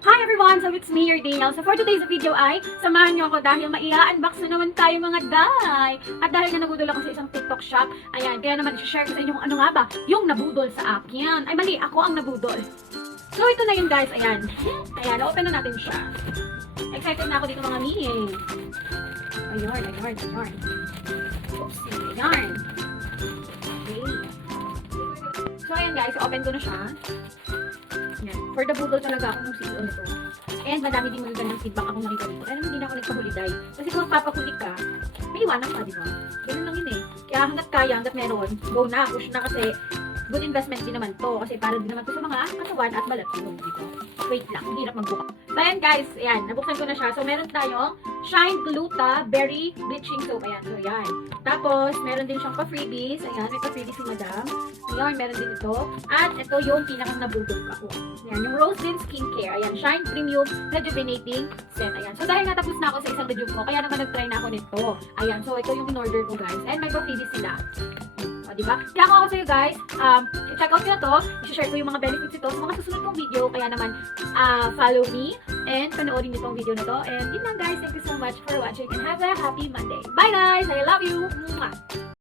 Hi everyone! So it's me, your Danielle. So for today's video ay, samahan niyo ako dahil maia-unbox na naman tayo mga day! At dahil nga nabudol ako sa isang TikTok shop, ayan, kaya naman i-share ko sa inyo kung ano nga ba yung nabudol sa akin. Ay mali, ako ang nabudol. So ito na yun guys, ayan. Ayan, open na natin siya. Excited na ako dito mga miying. Ayun. Oopsie, ayan. Okay. So ayan guys, open ko na siya. Yan. For the budol talaga ako nung CEO nito. And madami din mga ganang feedback ako nakita dito. Kaya naman hindi na ako nagpahuli dahil. Kasi kung magpapahuli ka, may iwanan ka, di ba? Ganun lang yun eh. Kaya hanggat kaya, hanggat meron, go na, push na kasi good investment din naman to. Kasi para din naman to sa mga katawan at balat ko dito. Wait lang, hindi na magbuka. So ayan guys, ayan, nabuksan ko na siya. So meron tayong Shine Gluta Berry Bleaching Soap. Ayan, so ayan. Tapos, meron din siyang pa-freebies. Ayan, may pa-freebies si Madam. Ayan, meron din ito. At ito yung pinakang nabudol ko. Ayan, yung Roselyn Skin Care. Ayan, Shine Premium Rejuvenating Scent. Ayan. So, dahil natapos na ako sa isang rejuv ko, kaya naman nag-try na ako nito. Ayan, so ito yung in-order ko guys. And may pa-freebies sila. O, diba? Kaya ako sa'yo guys, i-check out nyo na to. I-share ko yung mga benefits ito sa mga susunod kong video. Kaya naman, follow me and panoorin nyo tong video na to. And yun lang guys, thank you so much for watching and have a happy Monday. Bye guys! I love you! Mwah!